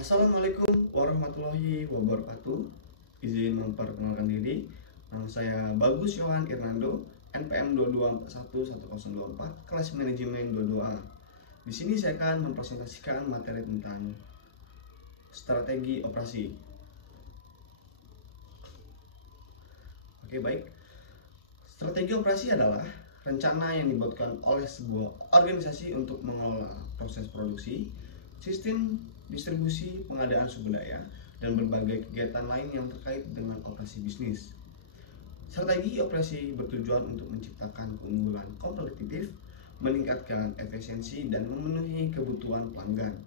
Assalamualaikum warahmatullahi wabarakatuh. Izin memperkenalkan diri. Nama saya Bagus Yohan Irnando, NPM 2241104, kelas manajemen 22A. Di sini saya akan mempresentasikan materi tentang strategi operasi. Oke, baik. Strategi operasi adalah rencana yang dibuatkan oleh sebuah organisasi untuk mengelola proses produksi, sistem distribusi, pengadaan sumber daya, dan berbagai kegiatan lain yang terkait dengan operasi bisnis. Strategi operasi bertujuan untuk menciptakan keunggulan kompetitif, meningkatkan efisiensi, dan memenuhi kebutuhan pelanggan.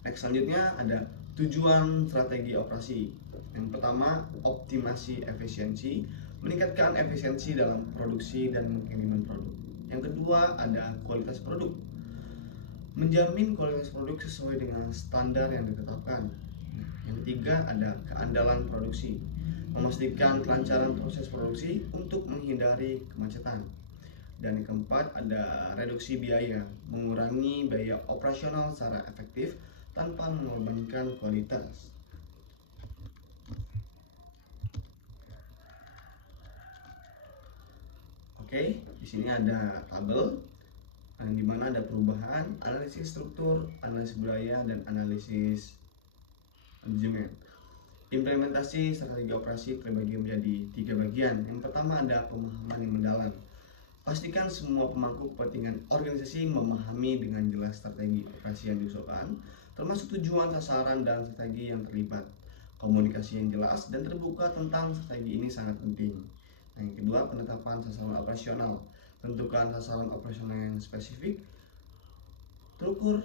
Next, selanjutnya ada tujuan strategi operasi. Yang pertama, optimasi efisiensi, meningkatkan efisiensi dalam produksi dan pengiriman produk. Yang kedua, ada kualitas produk, menjamin kualitas produk sesuai dengan standar yang ditetapkan. Yang ketiga, ada keandalan produksi, memastikan kelancaran proses produksi untuk menghindari kemacetan. Dan yang keempat, ada reduksi biaya, mengurangi biaya operasional secara efektif tanpa mengorbankan kualitas. Oke, di sini ada tabel di mana ada perubahan, analisis struktur, analisis budaya, dan analisis manajemen. Implementasi strategi operasi terbagi menjadi 3 bagian. Yang pertama ada pemahaman yang mendalam. Pastikan semua pemangku kepentingan organisasi memahami dengan jelas strategi operasi yang diusulkan, termasuk tujuan, sasaran, dan strategi yang terlibat. Komunikasi yang jelas dan terbuka tentang strategi ini sangat penting. Yang kedua, penetapan sasaran operasional. Tentukan sasaran operasional yang spesifik, terukur,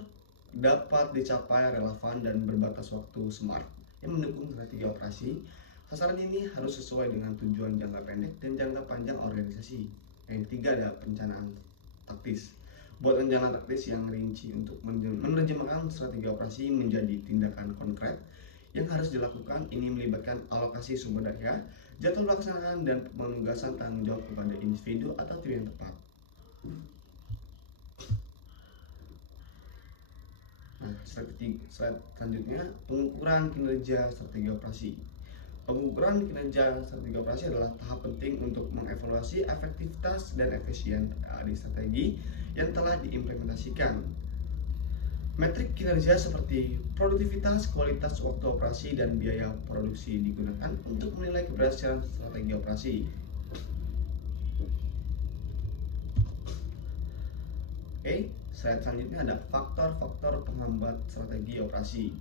dapat dicapai, relevan, dan berbatas waktu smart yang mendukung strategi operasi. Sasaran ini harus sesuai dengan tujuan jangka pendek dan jangka panjang organisasi. Yang ketiga ada perencanaan taktis. Buat rencana taktis yang rinci untuk menerjemahkan strategi operasi menjadi tindakan konkret yang harus dilakukan. Ini melibatkan alokasi sumber daya, jadwal pelaksanaan, dan penugasan tanggung jawab kepada individu atau tim yang tepat. Nah, slide selanjutnya, pengukuran kinerja strategi operasi. Pengukuran kinerja strategi operasi adalah tahap penting untuk mengevaluasi efektivitas dan efisien di strategi yang telah diimplementasikan. Metrik kinerja seperti produktivitas, kualitas waktu operasi, dan biaya produksi digunakan untuk menilai keberhasilan strategi operasi. Oke, slide selanjutnya ada faktor-faktor penghambat strategi operasi.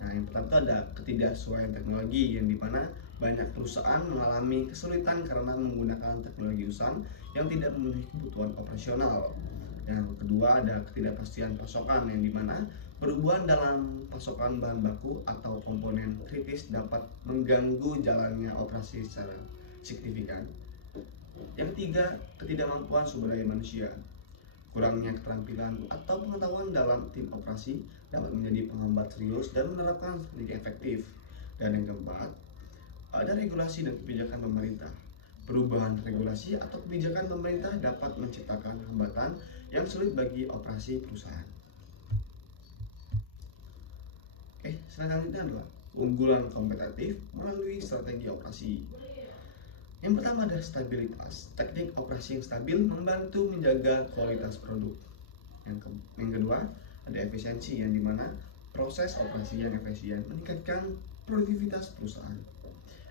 Nah, yang pertama itu ada ketidaksesuaian teknologi, yang dimana banyak perusahaan mengalami kesulitan karena menggunakan teknologi usang yang tidak memenuhi kebutuhan operasional. Yang kedua ada ketidakpastian pasokan, yang dimana perubahan dalam pasokan bahan baku atau komponen kritis dapat mengganggu jalannya operasi secara signifikan. Yang ketiga, ketidakmampuan sumber daya manusia. Kurangnya keterampilan atau pengetahuan dalam tim operasi dapat menjadi penghambat serius dan menerapkan strategi efektif. Dan yang keempat, ada regulasi dan kebijakan pemerintah. Perubahan regulasi atau kebijakan pemerintah dapat menciptakan hambatan yang sulit bagi operasi perusahaan. Oke, selanjutnya adalah keunggulan kompetitif melalui strategi operasi. Yang pertama ada stabilitas. Teknik operasi yang stabil membantu menjaga kualitas produk. Yang kedua ada efisiensi, yang dimana proses operasi yang efisien meningkatkan produktivitas perusahaan.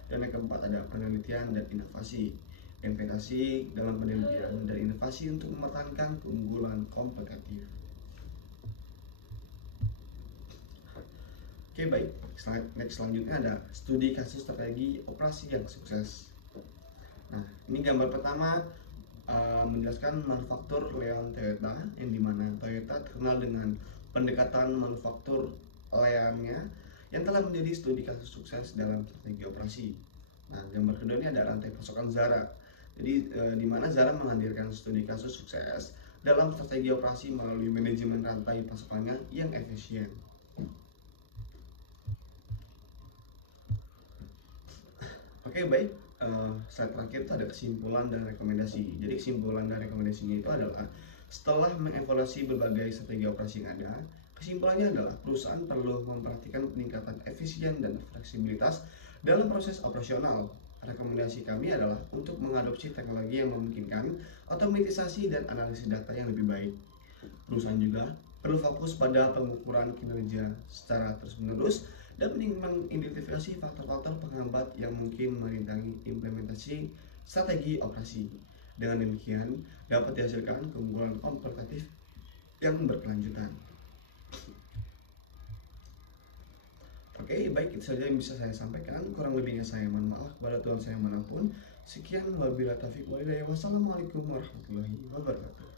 Dan yang keempat ada penelitian dan inovasi. Investasi dalam penelitian dan inovasi untuk mempertahankan keunggulan kompetitif. Oke, baik. Next selanjutnya ada studi kasus strategi operasi yang sukses. Nah, ini gambar pertama menjelaskan manufaktur Leon Toyota, yang dimana Toyota terkenal dengan pendekatan manufaktur Leonnya yang telah menjadi studi kasus sukses dalam strategi operasi. Nah, gambar kedua ini ada rantai pasokan Zara. Jadi di mana Zara menghadirkan studi kasus sukses dalam strategi operasi melalui manajemen rantai pasokannya yang efisien. Oke, baik. Slide terakhir itu ada kesimpulan dan rekomendasi. Jadi kesimpulan dan rekomendasinya itu adalah Setelah mengevaluasi berbagai strategi operasi yang ada, kesimpulannya adalah perusahaan perlu memperhatikan peningkatan efisien dan fleksibilitas dalam proses operasional. Rekomendasi kami adalah untuk mengadopsi teknologi yang memungkinkan otomatisasi dan analisis data yang lebih baik. Perusahaan juga perlu fokus pada pengukuran kinerja secara terus-menerus dan mengidentifikasi faktor-faktor penghambat yang mungkin merintangi implementasi strategi operasi. Dengan demikian, dapat dihasilkan keunggulan kompetitif yang berkelanjutan. Oke, baik, itu saja yang bisa saya sampaikan. Kurang lebihnya saya mohon maaf kepada Tuhan saya manapun. Sekian, wabillahi taufiq walhidayah. Wassalamualaikum warahmatullahi wabarakatuh.